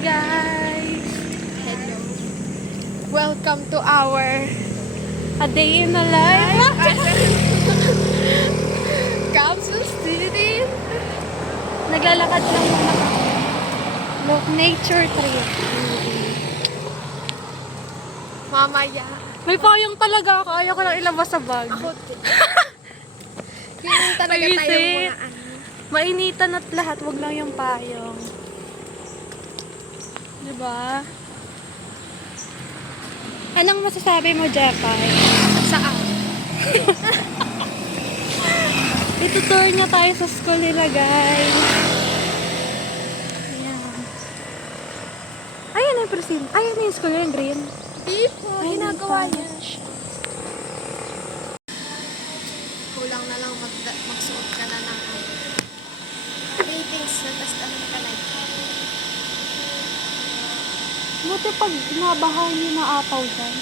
guys! Hello. Welcome to our A Day in the Life. Capsule City. Naglalakad lang muna kami. Look, nature trip. Mamaya. May payong talaga ako. Ayaw ko lang ilabas sa bag. Ako din. Ganyan talaga tayo mga ano. Mainitan at lahat. Wag lang yung payong. Diba? Anong masasabi mo, Jepay? Saan? Itutour niya tayo sa school nila, guys. Ayan. Ayan na yung presin. Ayan na yung school yung green. Di po. Ay, Ginagawa nagpa- niya. Kulang na lang magsuot ka na ng ratings na tas naman ka na. Buti pag nabaha niyo na apaw dyan.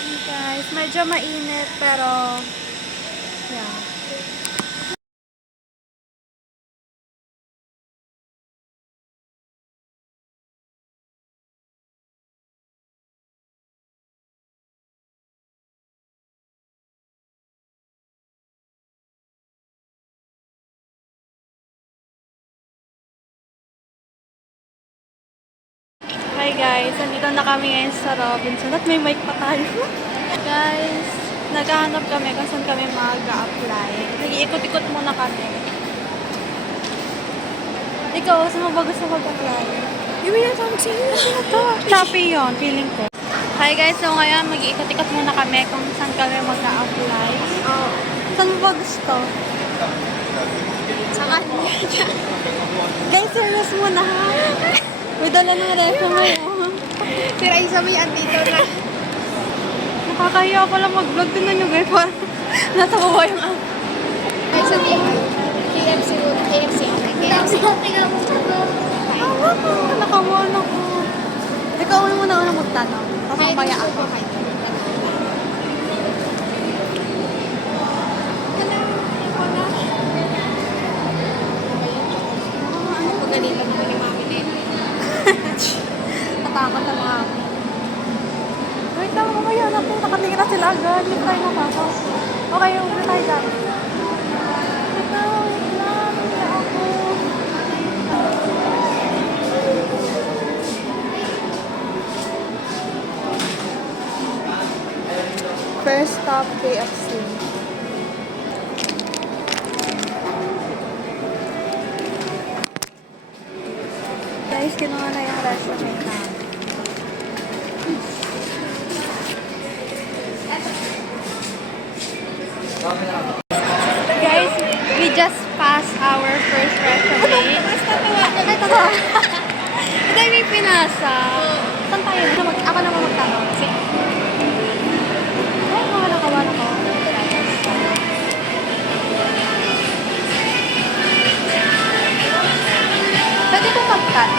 Hey guys, medyo mainit pero yeah. Hi guys, nandito na kami ngayon sa Robinson at may mic pa tayo. Guys, naghahanap kami kung saan kami mag-a-apply. Nag-iikot-ikot muna kami. Ikaw, saan mo ba gusto mag-apply? Yung may natawag sa'yo. Sino to? Shopee yun, feeling ko. Hi guys, so ngayon mag-iikot-ikot muna kami kung saan kami mag-a-apply. Oo. Saan mo ba gusto? Sa kanya. Guys, serious muna ha. May dala ng resume mo. Si Raisa may andito na. Nakakahiya pala mag-vlog. Tingnan nyo guys. Parang nasa baba yung ako. Ay, sa KFC muna. KFC. Okay, KFC. Nakamuan ako. Ikaw muna unang magtanong. Tapos mamaya ako. Pagalitan mo ni Mami Nen. Natakot na mga ako. Wait lang, mamaya natin. Nakatingin na sila agad. Hindi tayo nakakot. Okay, uwi tayo dyan. Ito, wait lang. Mamaya ako. First stop, KFC. Guys, kinuha na yung resume namin. Guys, we just passed our first resume. Ay, totoo. Ito may pinasa. Saan tayo? Ako naman magtanong. Sige. Ay, mga nakawala ko. Pwede po mag-cut.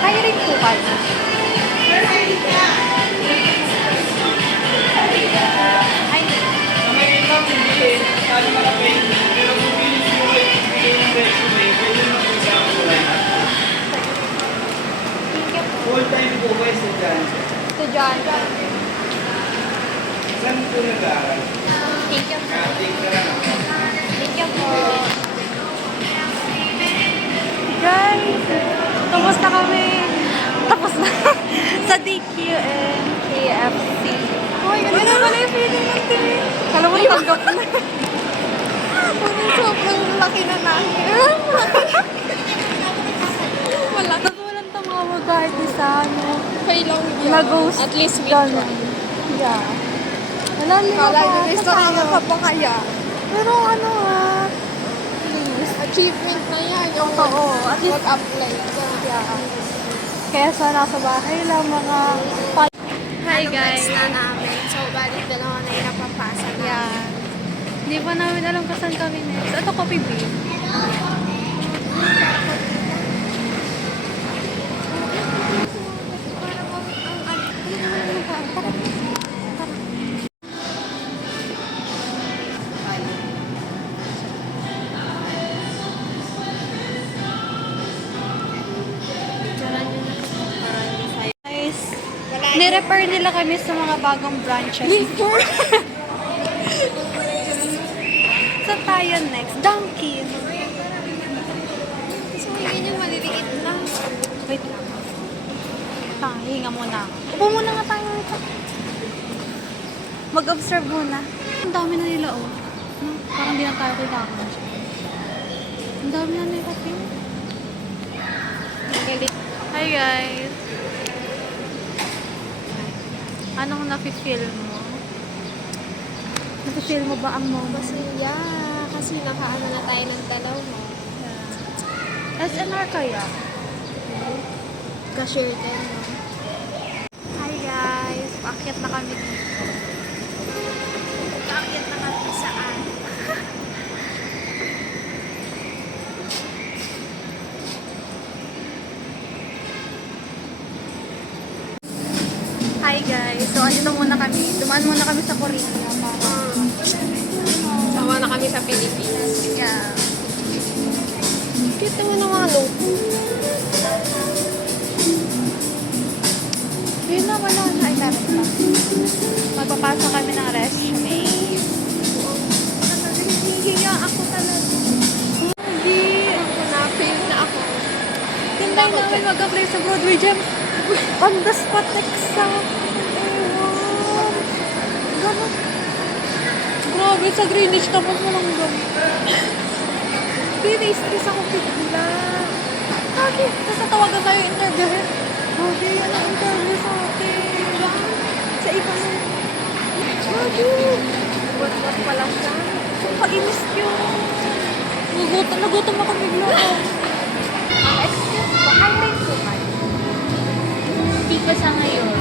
Hiring po kayo. Ay, Full time po ba estudyante? estudyante. Saan po nag-aaral? Thank you po. Ating ka lang ako. Thank you po. Guys, tapos na kami. Tapos na. Sa DQ and KFC. Oh, yun na pala yung feeling natin. Kala mo tanggap na. Sobrang laki na namin. Wala. Tapos walang tumawag kahit isa, ano. Okay lang yun. Nag-ghost. At least we Ganun. try. Yeah. Wala nila Kala pa. nyo, restaurant ka pa kaya. Pero ano please. Achievement na yan. Yung Oo, at least mag-apply ka. yeah. Kesa nasa bahay lang mga Hi guys. Na namin. So, balik dalawa na yung napapasa na. Yeah. Hindi pa namin alam kung saan kami next. Ito, Coffee Bean. I-refer nila kami sa mga bagong branches. Saan tayo next? Dunkin. So, yun yung maliliit lang. Wait lang. Hinga muna. Upo muna nga tayo. Mag-observe muna. Ang dami na nila, oh. No? Parang di na tayo kailangan. Ang dami na nila, Tim. Galit. Hi, guys. Anong nafe-feel mo? Nafe-feel mo ba ang moment? Kasi nakaano na tayo ng dalaw mo. SNR kaya? Cashier din, no? Hi, guys. Paakyat na kami dito. Paakyat na kami saan? Hi, guys. So, andito muna kami. Dumaan muna kami sa Korea. Sama na kami sa Pilipinas. Yeah. Cute naman ng mga logo. Yun na, wala na. Ay, meron pa. Magpapasok kami ng resume. Hihiya ako talaga. Hindi. Ako na, fail na ako. Tinday namin mag-apply sa Broadway Gem. On the spot exam. Ewan. Ganun. Grabe, sa Greenwich tapos mo lang gawin. Stress ako bigla. Grabe, tapos tawagan tayo interview. Grabe, yan ang interview sa atin. Sa iba mo. Grabe. What pala siya? Kainis yun. Nagutom ako bigla. Excuse mo, hiring po kayo? Hindi pa sa ngayon.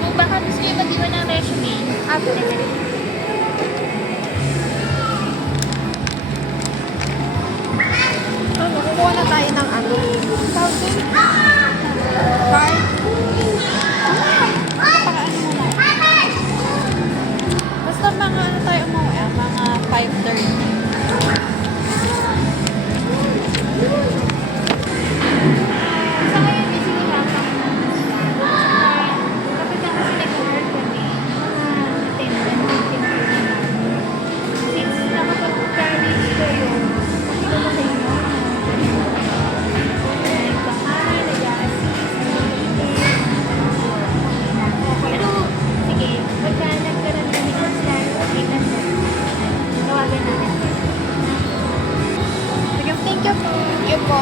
Kung baka gusto nyo mag-iwan ng resume, Pwede. Kukuha na tayo ng ano? Tawag doon? Card? Napakaano mo na. Basta mga ano tayo umuwi, mga 5:30. sa ngayon is sinihapang na sila. Kapag ako sila nag-work kami, mga attendant meeting ko naman. Since nakapag-college kayo, hindi ko sa inyo. Nagbahay, nag-a-assist, nag-meeting. Pero, sige, pagka nagkaroon kami ng slide, okay na siya. Tawagan natin kayo. Sige, thank you po. Thank you po.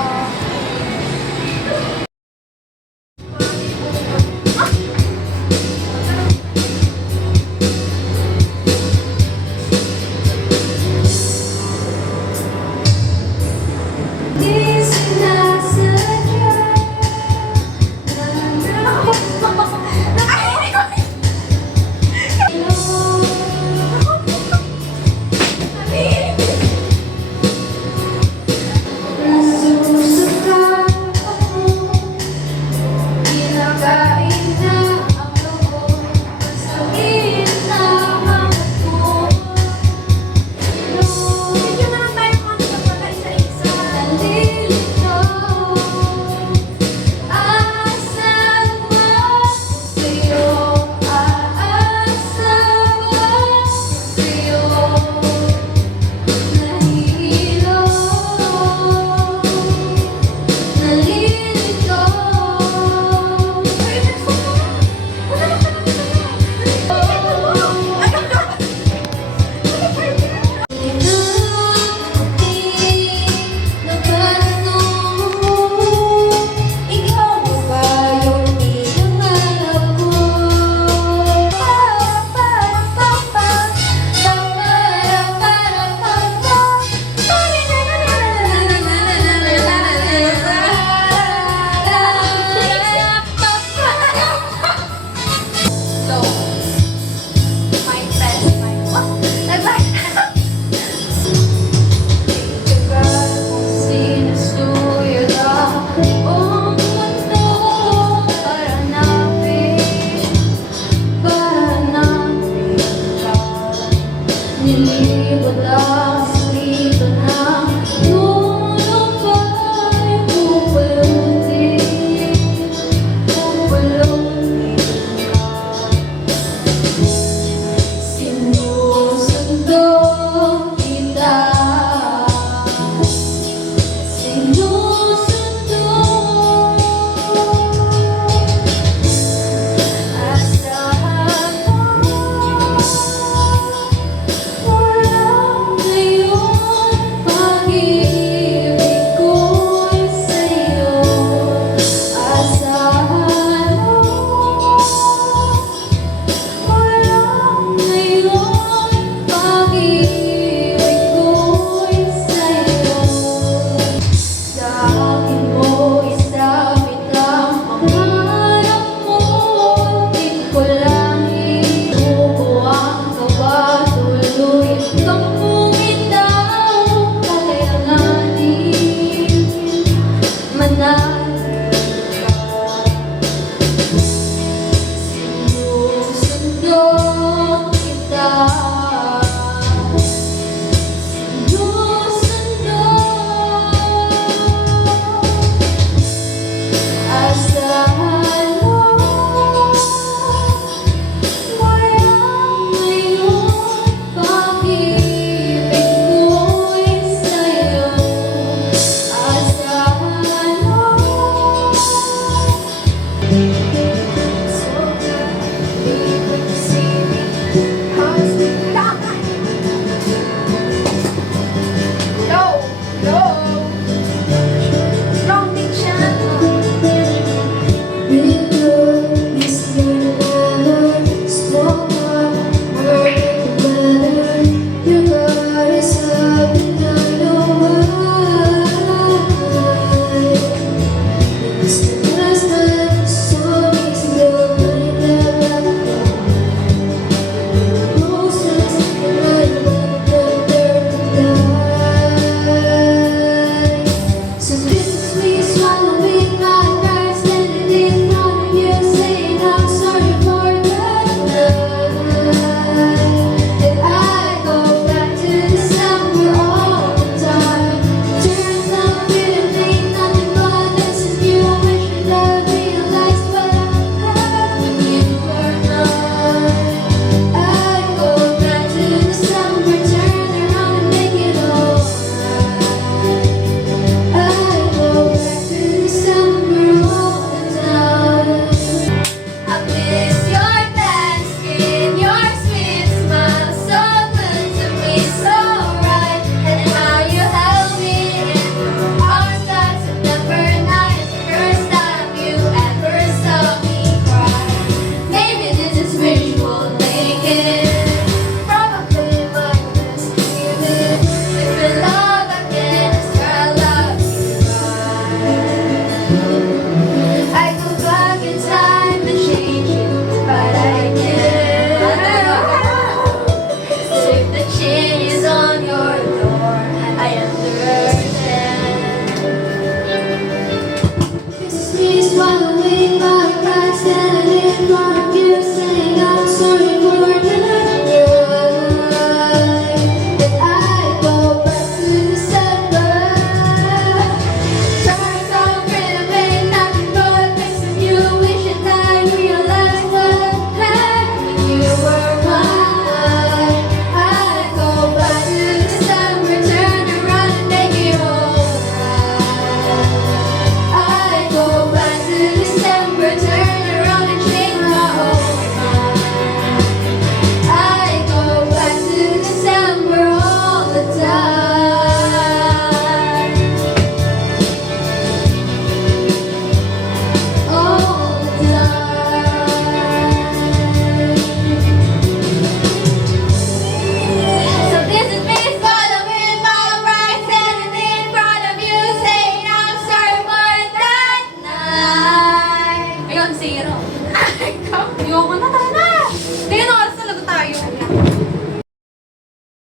na